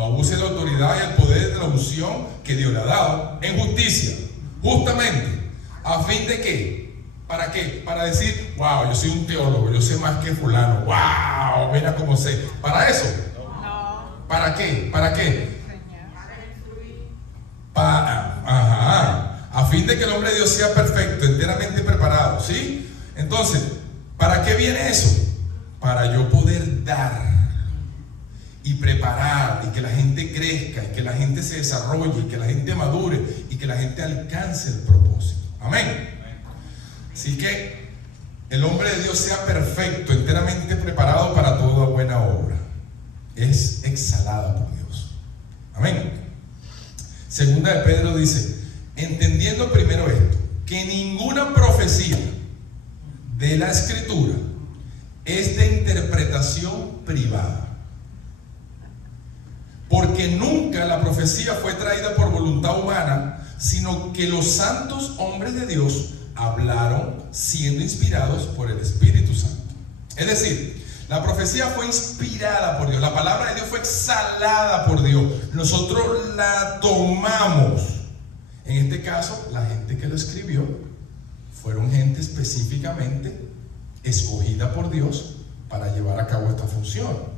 abuse la autoridad y el poder de la unción que Dios le ha dado en justicia, justamente, a fin de que, ¿para qué? Para decir, wow, yo soy un teólogo, yo sé más que fulano, wow, mira cómo sé. ¿Para eso? No. ¿Para qué? ¿Para qué? Señor. A fin de que el hombre de Dios sea perfecto, enteramente preparado, ¿sí? Entonces, ¿para qué viene eso? Para yo poder dar y preparar, y que la gente crezca, y que la gente se desarrolle, y que la gente madure, y que la gente alcance el propósito. Amén. Así que el hombre de Dios sea perfecto, enteramente preparado para toda buena obra. Es exhalada por Dios. Amén. Segunda de Pedro dice, entendiendo primero esto, que ninguna profecía de la Escritura es de interpretación privada. Porque nunca la profecía fue traída por voluntad humana, sino que los santos hombres de Dios hablaron siendo inspirados por el Espíritu Santo. Es decir, la profecía fue inspirada por Dios, la palabra de Dios fue exhalada por Dios. Nosotros la tomamos. En este caso, la gente que lo escribió fueron gente específicamente escogida por Dios para llevar a cabo esta función.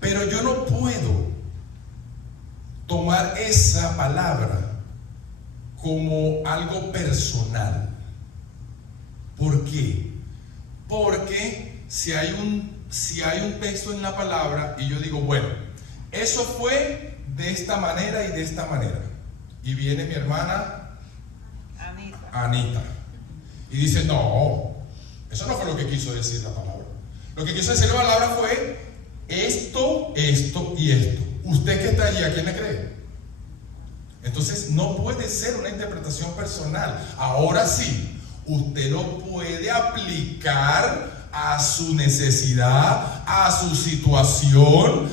Pero yo no puedo tomar esa palabra como algo personal. ¿Por qué? Porque si hay un texto en la palabra y yo digo, bueno, eso fue de esta manera y de esta manera, y viene mi hermana Anita y dice, no, eso no fue lo que quiso decir la palabra. Lo que quiso decir la palabra fue esto, esto y esto. Usted que está allí, ¿a quién le cree? Entonces no puede ser una interpretación personal. Ahora sí, usted lo puede aplicar a su necesidad, a su situación,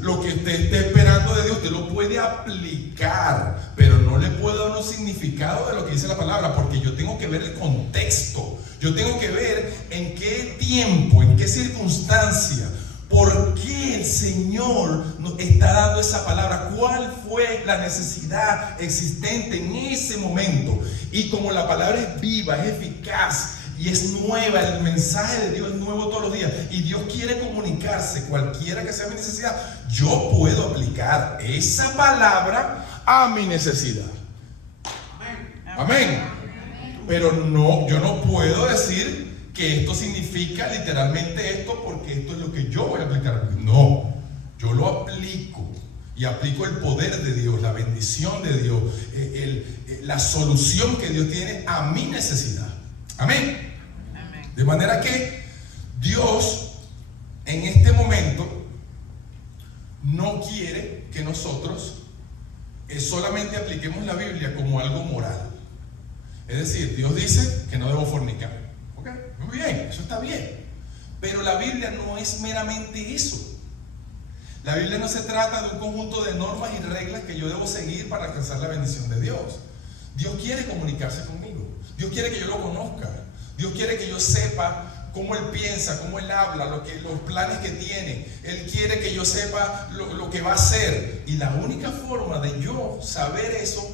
lo que usted esté esperando de Dios. Usted lo puede aplicar, pero no le puedo dar un significado de lo que dice la palabra, porque yo tengo que ver el contexto. Yo tengo que ver en qué tiempo, en qué circunstancia, por qué el Señor nos está dando esa palabra, cuál fue la necesidad existente en ese momento. Y como la palabra es viva, es eficaz y es nueva, el mensaje de Dios es nuevo todos los días, y Dios quiere comunicarse cualquiera que sea mi necesidad, yo puedo aplicar esa palabra a mi necesidad. Amén. Pero no, yo no puedo decir que esto significa literalmente esto, porque esto es lo que yo voy a aplicar. No, yo lo aplico y aplico el poder de Dios, la bendición de Dios, la solución que Dios tiene a mi necesidad. Amén. De manera que Dios en este momento no quiere que nosotros solamente apliquemos la Biblia como algo moral. Es decir, Dios dice que no debo fornicar. ¿Ok? Muy bien, eso está bien. Pero la Biblia no es meramente eso. La Biblia no se trata de un conjunto de normas y reglas que yo debo seguir para alcanzar la bendición de Dios. Dios quiere comunicarse conmigo. Dios quiere que yo lo conozca. Dios quiere que yo sepa cómo Él piensa, cómo Él habla, los planes que tiene. Él quiere que yo sepa lo que va a hacer. Y la única forma de yo saber eso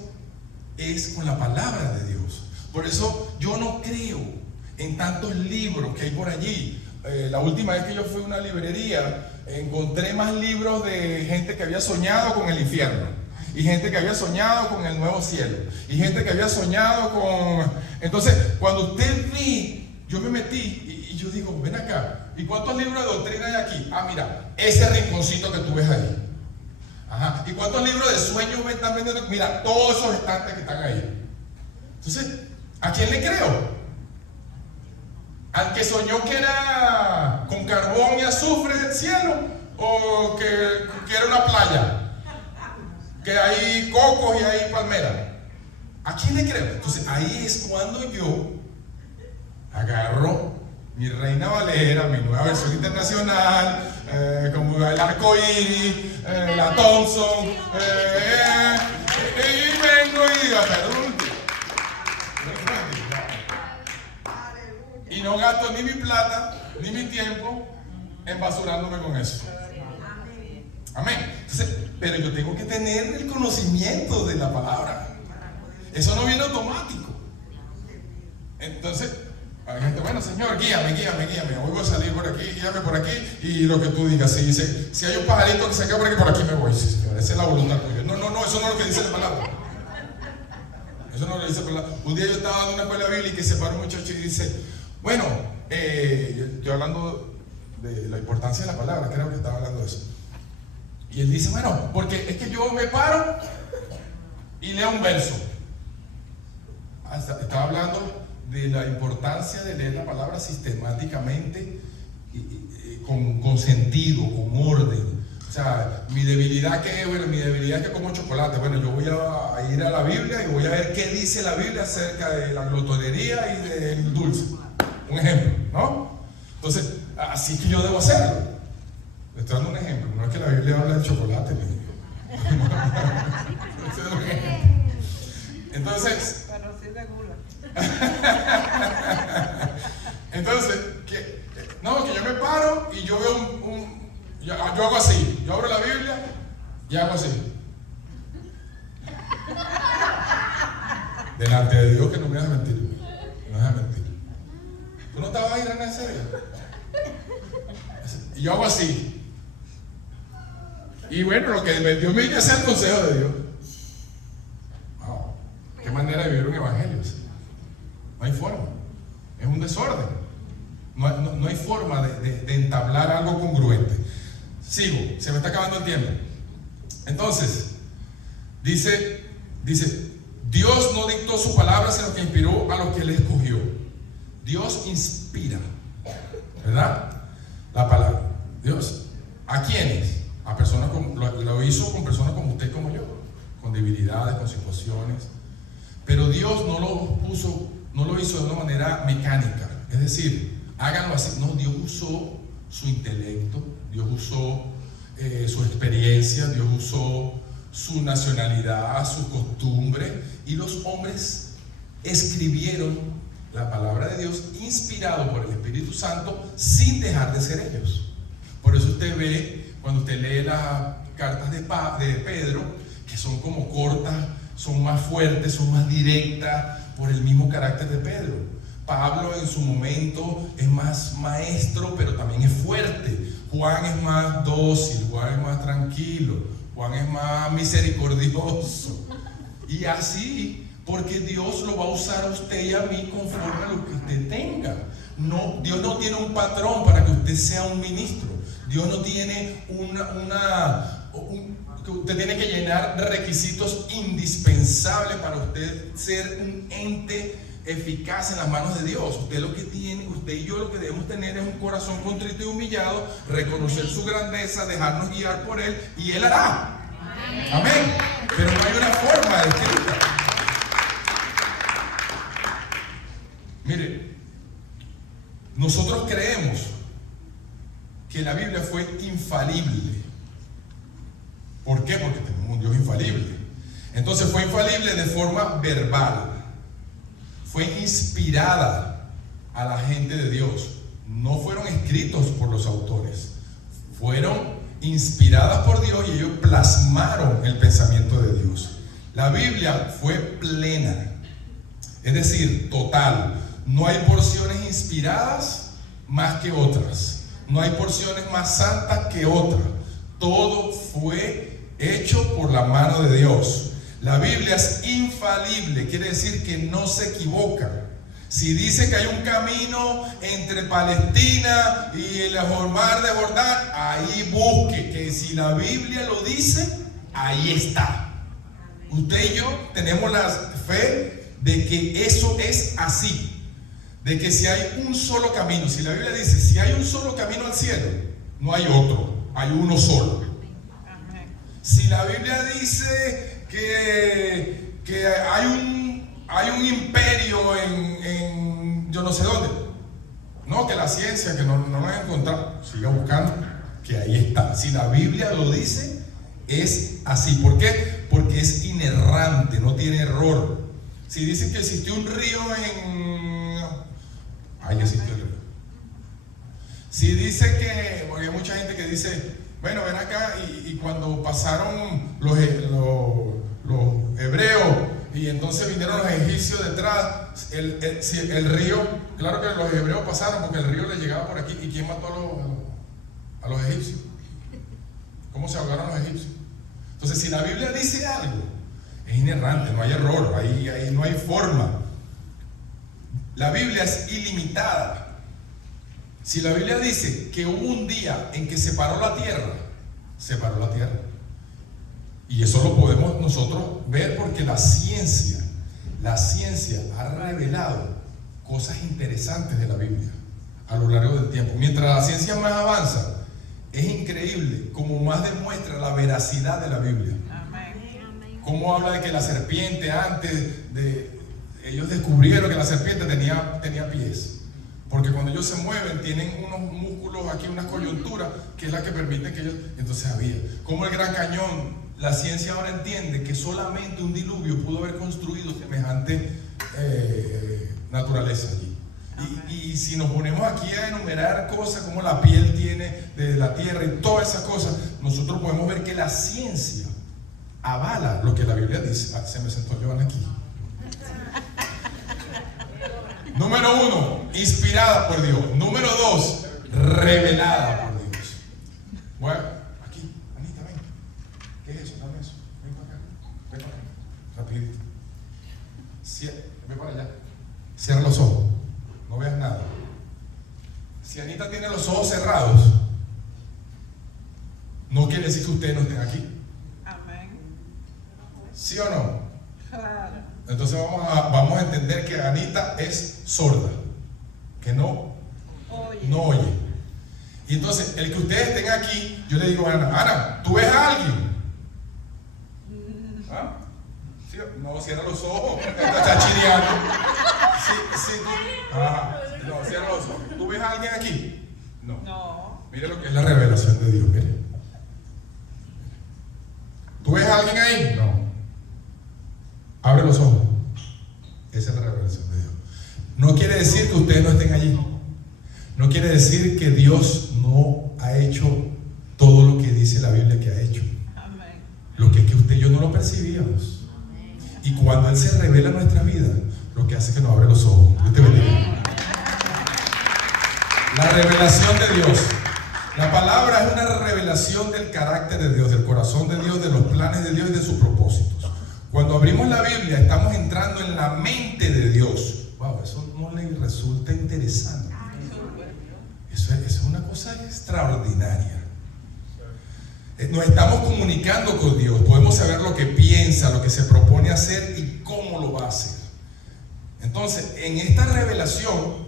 es con la palabra de Dios. Por eso yo no creo en tantos libros que hay por allí. La última vez que yo fui a una librería, encontré más libros de gente que había soñado con el infierno, y gente que había soñado con el nuevo cielo, y gente que había soñado con... Entonces, cuando usted ve, yo me metí y yo digo, ven acá, ¿y cuántos libros de doctrina hay aquí? Ah, mira, ese rinconcito que tú ves ahí. Ajá. ¿Y cuántos libros de sueños me están vendiendo? Mira, todos esos estantes que están ahí. Entonces, ¿a quién le creo? ¿Al que soñó que era con carbón y azufre del cielo? ¿O que era una playa? Que hay cocos y hay palmeras. ¿A quién le creo? Entonces, ahí es cuando yo agarro mi Reina Valera, mi nueva versión internacional, como el arco iris, la Thompson, y vengo y digo, perdón. Y no gasto ni mi plata, ni mi tiempo en basurándome con eso. Amén. Entonces, pero yo tengo que tener el conocimiento de la palabra. Eso no viene automático. Entonces, hay gente, bueno, Señor, guíame. Hoy voy a salir por aquí, guíame por aquí, y lo que tú digas. Si hay un pajarito que se queda por aquí me voy. Sí, Señor, esa es la voluntad tuya. No, eso no es lo que dice la palabra. Eso no lo dice la palabra. Un día yo estaba en una escuela bíblica y se paró un muchacho y dice, bueno, estoy hablando de la importancia de la palabra, creo que estaba hablando de eso. Y él dice, bueno, porque es que yo me paro y leo un verso. Estaba hablando de la importancia de leer la palabra sistemáticamente, con sentido, con orden. O sea, mi debilidad es que como chocolate. Bueno, yo voy a ir a la Biblia y voy a ver qué dice la Biblia acerca de la glotonería y del dulce. Un ejemplo, ¿no? Entonces, así que yo debo hacerlo. Estoy dando un ejemplo, no es que la Biblia habla del chocolate. Entonces, Pero sí de gula. entonces, que yo me paro y yo veo yo hago así, yo abro la Biblia y hago así. Delante de Dios, que no me deja mentir. No me deja mentir. ¿Tú no estabas ahí, René, en serio? Y yo hago así. Y bueno, lo que Dios me dice es el consejo de Dios. Wow. Qué manera de vivir un evangelio. No hay forma. Es un desorden. No hay forma de entablar algo congruente. Sigo, se me está acabando el tiempo. Entonces, dice, Dios no dictó su palabra, sino que inspiró a los que Él escogió. Dios inspira, ¿verdad? La palabra. Dios, ¿a quiénes? A personas lo hizo con personas como usted y como yo, con debilidades, con situaciones. Pero Dios no lo hizo de una manera mecánica. Es decir, háganlo así. No, Dios usó su intelecto, Dios usó su experiencia, Dios usó su nacionalidad, su costumbre, y los hombres escribieron la palabra de Dios inspirado por el Espíritu Santo sin dejar de ser ellos. Por eso usted ve, cuando usted lee las cartas de Pedro, que son como cortas, son más fuertes, son más directas, por el mismo carácter de Pedro. Pablo en su momento es más maestro, pero también es fuerte. Juan es más dócil, Juan es más tranquilo, Juan es más misericordioso. Y así, porque Dios lo va a usar a usted y a mí conforme a lo que usted tenga. No, Dios no tiene un patrón para que usted sea un ministro. Dios no tiene que usted tiene que llenar requisitos indispensables para usted ser un ente eficaz en las manos de Dios. Usted y yo lo que debemos tener es un corazón contrito y humillado, reconocer su grandeza, dejarnos guiar por Él, y Él hará. Amén. Pero no hay una forma escrita. Mire, nosotros creemos que la Biblia fue infalible. ¿Por qué? Porque tenemos un Dios infalible. Entonces fue infalible de forma verbal. Fue inspirada a la gente de Dios. No fueron escritos por los autores. Fueron inspiradas por Dios y ellos plasmaron el pensamiento de Dios. La Biblia fue plena, es decir, total. No hay porciones inspiradas más que otras. No hay porciones más santas que otras. Todo fue hecho por la mano de Dios. La Biblia es infalible, quiere decir que no se equivoca. Si dice que hay un camino entre Palestina y el mar de Jordán, ahí busque, que si la Biblia lo dice, ahí está. Usted y yo tenemos la fe de que eso es así. De que si hay un solo camino, si la Biblia dice, si hay un solo camino al cielo, no hay otro, hay uno solo. Si la Biblia dice que hay un imperio en yo no sé dónde, no, que la ciencia, que no lo han encontrado, siga buscando, que ahí está. Si la Biblia lo dice, es así. ¿Por qué? Porque es inerrante, no tiene error. Si dice que existió un río ahí existió el río. Si dice que, porque hay mucha gente que dice, bueno, ven acá, y cuando pasaron los hebreos, y entonces vinieron los egipcios detrás, el río, claro que los hebreos pasaron porque el río le llegaba por aquí. ¿Y quién mató a los egipcios? ¿Cómo se ahogaron los egipcios? Entonces, si la Biblia dice algo, es inerrante, no hay error, ahí no hay forma. La Biblia es ilimitada. Si la Biblia dice que hubo un día en que separó la tierra, separó la tierra. Y eso lo podemos nosotros ver porque la ciencia ha revelado cosas interesantes de la Biblia a lo largo del tiempo. Mientras la ciencia más avanza, es increíble como más demuestra la veracidad de la Biblia. Amén. Cómo habla de que la serpiente ellos descubrieron que la serpiente tenía pies. Porque cuando ellos se mueven tienen unos músculos aquí, unas coyunturas, que es la que permite que ellos... Entonces había. Como el Gran Cañón, la ciencia ahora entiende que solamente un diluvio pudo haber construido semejante naturaleza allí. Y si nos ponemos aquí a enumerar cosas como la piel tiene de la tierra y todas esas cosas, nosotros podemos ver que la ciencia avala lo que la Biblia dice. Se me sentó Joan aquí. Número 1, inspirada por Dios. Número 2, revelada por Dios. Bueno, aquí, Anita, ven. ¿Qué es eso? Dame eso. Ven para acá. Ven para acá. Rapidito. Ven para allá. Cierra los ojos. No veas nada. Si Anita tiene los ojos cerrados, no quiere decir que ustedes no estén aquí. Amén. ¿Sí o no? Claro. Entonces vamos a entender que Anita es sorda, que no oye. Y entonces, el que ustedes estén aquí, yo le digo a Ana, ¿tú ves a alguien? ¿Ah? ¿Sí? No, cierra los ojos, está chineando. Sí. Ajá. No, cierra los ojos. ¿Tú ves a alguien aquí? No. Mire lo que es la revelación de Dios, mire. ¿Tú ves a alguien ahí? No. Abre los ojos. Esa es la revelación de Dios. No quiere decir que ustedes no estén allí. No quiere decir que Dios no ha hecho todo lo que dice la Biblia que ha hecho. Amén. Lo que es que usted y yo no lo percibíamos. Y cuando Él se revela en nuestra vida, lo que hace es que nos abre los ojos. Dios te bendiga. La revelación de Dios. La palabra es una revelación del carácter de Dios, del corazón de Dios, de los planes de Dios y de sus propósitos. Cuando abrimos la Biblia, estamos entrando en la mente de Dios. Wow, eso no le resulta interesante. Eso es una cosa extraordinaria. Nos estamos comunicando con Dios. Podemos saber lo que piensa, lo que se propone hacer y cómo lo va a hacer. Entonces, en esta revelación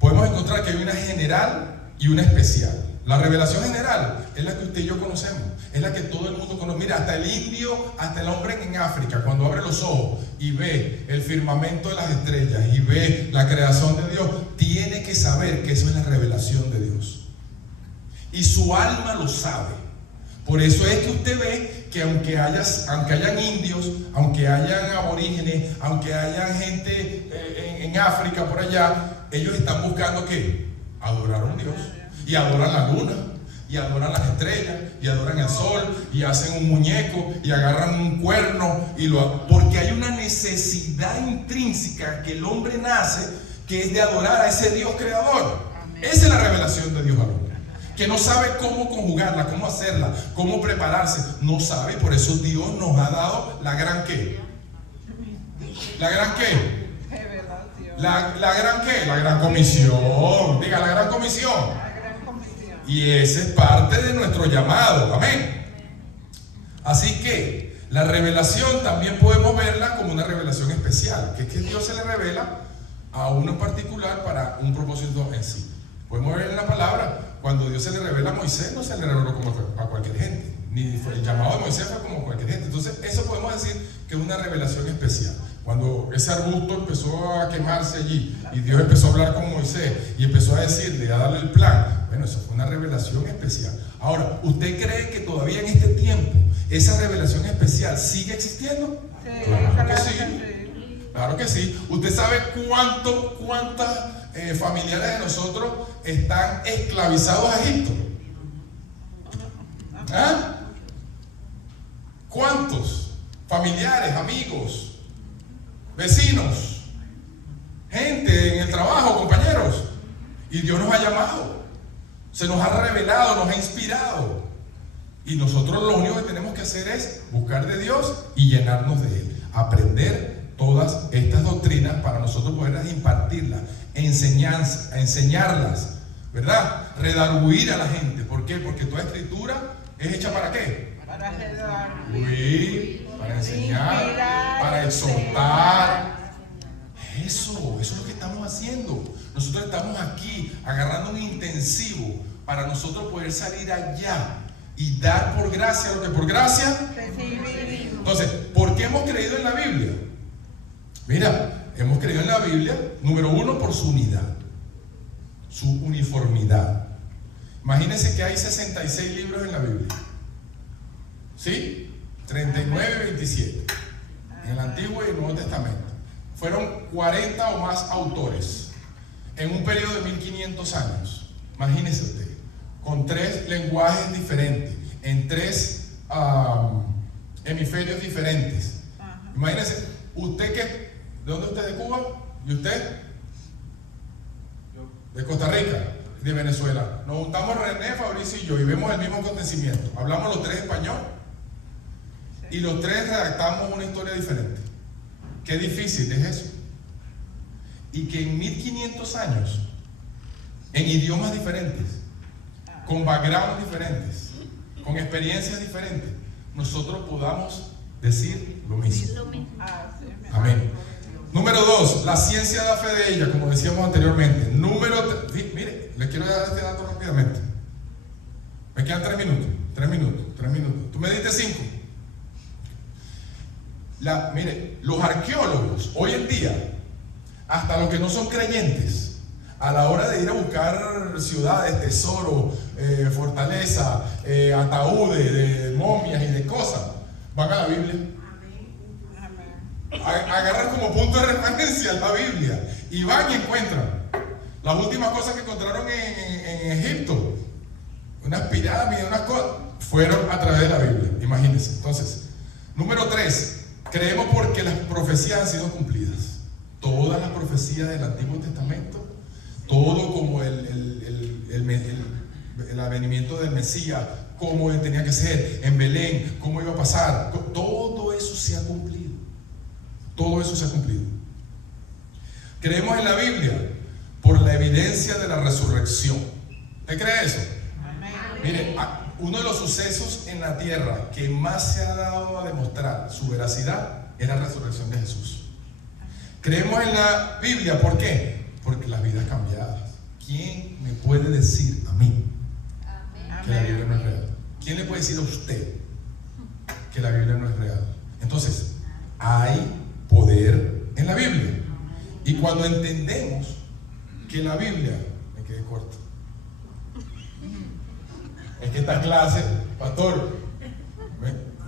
podemos encontrar que hay una general y una especial. La revelación general es la que usted y yo conocemos, es la que todo el mundo conoce. Mira, hasta el indio, hasta el hombre en África, cuando abre los ojos y ve el firmamento de las estrellas y ve la creación de Dios, tiene que saber que eso es la revelación de Dios. Y su alma lo sabe. Por eso es que usted ve que aunque hayan indios, aunque hayan aborígenes, aunque hayan gente en África por allá, ellos están buscando ¿qué? Adorar a un Dios. Y adoran la luna, y adoran las estrellas, y adoran el sol, y hacen un muñeco, y agarran un cuerno, porque hay una necesidad intrínseca que el hombre nace, que es de adorar a ese Dios creador. Esa es la revelación de Dios al hombre. Que no sabe cómo conjugarla, cómo hacerla, cómo prepararse. No sabe, por eso Dios nos ha dado la gran ¿qué? ¿La gran qué? Revelación. ¿La gran qué? La gran comisión. Diga, la gran comisión. Y ese es parte de nuestro llamado, amén. Así que la revelación también podemos verla como una revelación especial, que es que Dios se le revela a uno en particular para un propósito en sí. Podemos ver en la palabra, cuando Dios se le revela a Moisés, no se le reveló como a cualquier gente, ni fue el llamado de Moisés fue como cualquier gente. Entonces eso podemos decir que es una revelación especial. Cuando ese arbusto empezó a quemarse allí y Dios empezó a hablar con Moisés y empezó a decirle, a darle el plan, bueno, eso fue una revelación especial. Ahora, ¿usted cree que todavía en este tiempo esa revelación especial sigue existiendo? Sí, Claro que claro sí. que sí. Claro que sí. ¿Usted sabe cuántas familiares de nosotros están esclavizados a Egipto? ¿Ah? ¿Cuántos? Familiares, amigos, vecinos, gente en el trabajo, compañeros. Y Dios nos ha llamado, se nos ha revelado, nos ha inspirado. Y nosotros lo único que tenemos que hacer es buscar de Dios y llenarnos de Él. Aprender todas estas doctrinas para nosotros poderlas impartirlas, enseñarlas, ¿verdad? Redarguir a la gente. ¿Por qué? Porque toda escritura es hecha ¿para qué? Para ayudar. Para enseñar, para exhortar. Eso es lo que estamos haciendo. Nosotros estamos aquí agarrando un intensivo para nosotros poder salir allá y dar por gracia lo que por gracia Recibimos. Entonces, ¿por qué hemos creído en la Biblia? Mira, hemos creído en la Biblia, número uno, por su unidad, su uniformidad. Imagínense que hay 66 libros en la Biblia, ¿sí? 39 y 27 en el Antiguo y el Nuevo Testamento. Fueron 40 o más autores en un periodo de 1500 años. Imagínense usted, con 3 lenguajes diferentes, en 3 hemisferios diferentes. Imagínense, usted que, ¿de dónde usted? ¿De Cuba? ¿Y usted? De Costa Rica, de Venezuela. Nos juntamos René, Fabricio y yo y vemos el mismo acontecimiento. Hablamos los 3 español y los 3 redactamos una historia diferente. Qué difícil es eso. Y que en 1500 años, en idiomas diferentes, con backgrounds diferentes, con experiencias diferentes, nosotros podamos decir lo mismo. Amén. Número 2, la ciencia da fe de ella, como decíamos anteriormente. Mire, les quiero dar este dato rápidamente. Me quedan 3 minutos. Tú me diste 5. Mire, los arqueólogos hoy en día, hasta los que no son creyentes, a la hora de ir a buscar ciudades, tesoros, fortaleza, ataúdes de momias y de cosas, van a la Biblia. Agarran como punto de referencia la Biblia y van y encuentran las últimas cosas que encontraron en Egipto, unas pirámides, unas cosas, fueron a través de la Biblia. Imagínense. Entonces, número 3, creemos porque las profecías han sido cumplidas. Todas las profecías del Antiguo Testamento, todo como el avenimiento del Mesías, cómo tenía que ser en Belén, cómo iba a pasar, todo eso se ha cumplido. Todo eso se ha cumplido. Creemos en la Biblia por la evidencia de la resurrección. ¿Usted cree eso? Amén. Mire, uno de los sucesos en la tierra que más se ha dado a demostrar su veracidad es la resurrección de Jesús. Creemos en la Biblia, ¿por qué? Porque las vidas cambiadas. ¿Quién me puede decir a mí que la Biblia no es real? ¿Quién le puede decir a usted que la Biblia no es real? Entonces, hay poder en la Biblia. Y cuando entendemos que la Biblia, me quedé corto, es que esta clase, pastor,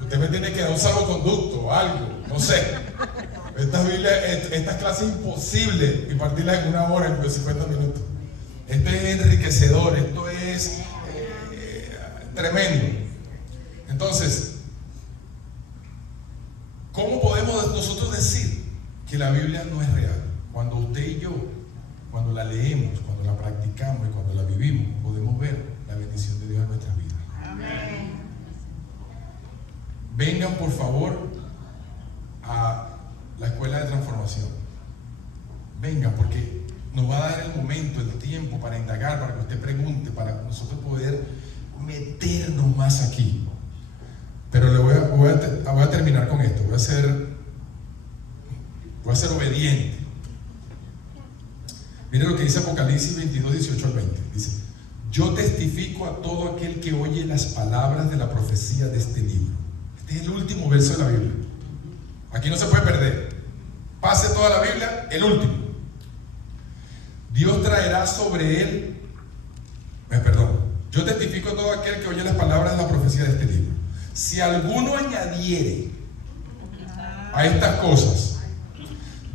usted me tiene que dar un salvoconducto o algo, no sé. Estas clases es imposible impartirlas en 1 hora, en 50 minutos. Esto es enriquecedor, esto es tremendo. Entonces, ¿cómo podemos nosotros decir que la Biblia no es real? Cuando usted y yo, cuando la leemos, cuando la practicamos y cuando la vivimos, podemos ver la bendición de Dios en nuestras vidas. Amén. Vengan por favor a la escuela de transformación. Vengan, porque nos va a dar el momento, el tiempo para indagar, para que usted pregunte, para nosotros poder meternos más aquí. Pero voy a terminar con esto. Voy a ser obediente. Mire lo que dice Apocalipsis 22, 18 al 20. Dice: yo testifico a todo aquel que oye las palabras de la profecía de este libro. Este es el último verso de la Biblia. Aquí no se puede perder. Pase toda la Biblia, el último. Dios traerá sobre él, yo testifico a todo aquel que oye las palabras de la profecía de este libro. Si alguno añadiere a estas cosas,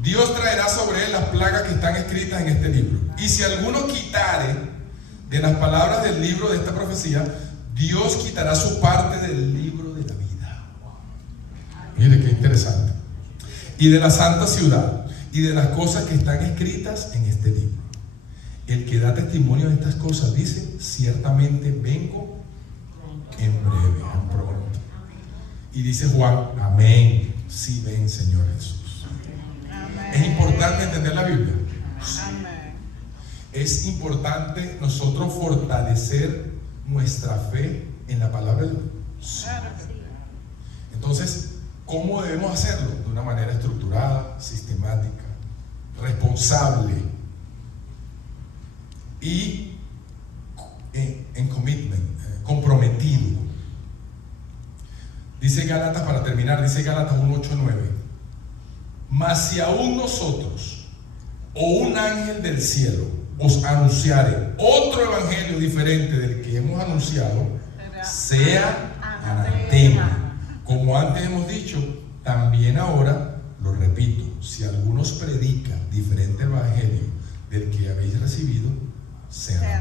Dios traerá sobre él las plagas que están escritas en este libro. Y si alguno quitare de las palabras del libro de esta profecía, Dios quitará su parte del libro de la vida. Mire qué interesante. Y de la santa ciudad y de las cosas que están escritas en este libro. El que da testimonio de estas cosas dice: ciertamente vengo en breve, en pronto. Y dice Juan: amén. Sí, ven, Señor Jesús. Es importante entender la Biblia. Amén. Es importante nosotros fortalecer nuestra fe en la palabra de Dios. Entonces, ¿cómo debemos hacerlo? De una manera estructurada, sistemática, responsable y en commitment, comprometido. Dice Gálatas, para terminar, dice Gálatas 1, 8, 9: mas si aún nosotros o un ángel del cielo os anunciare otro evangelio diferente del que hemos anunciado, sea anatema. Como antes hemos dicho, también ahora lo repito: si algunos predican diferente evangelio del que habéis recibido, sea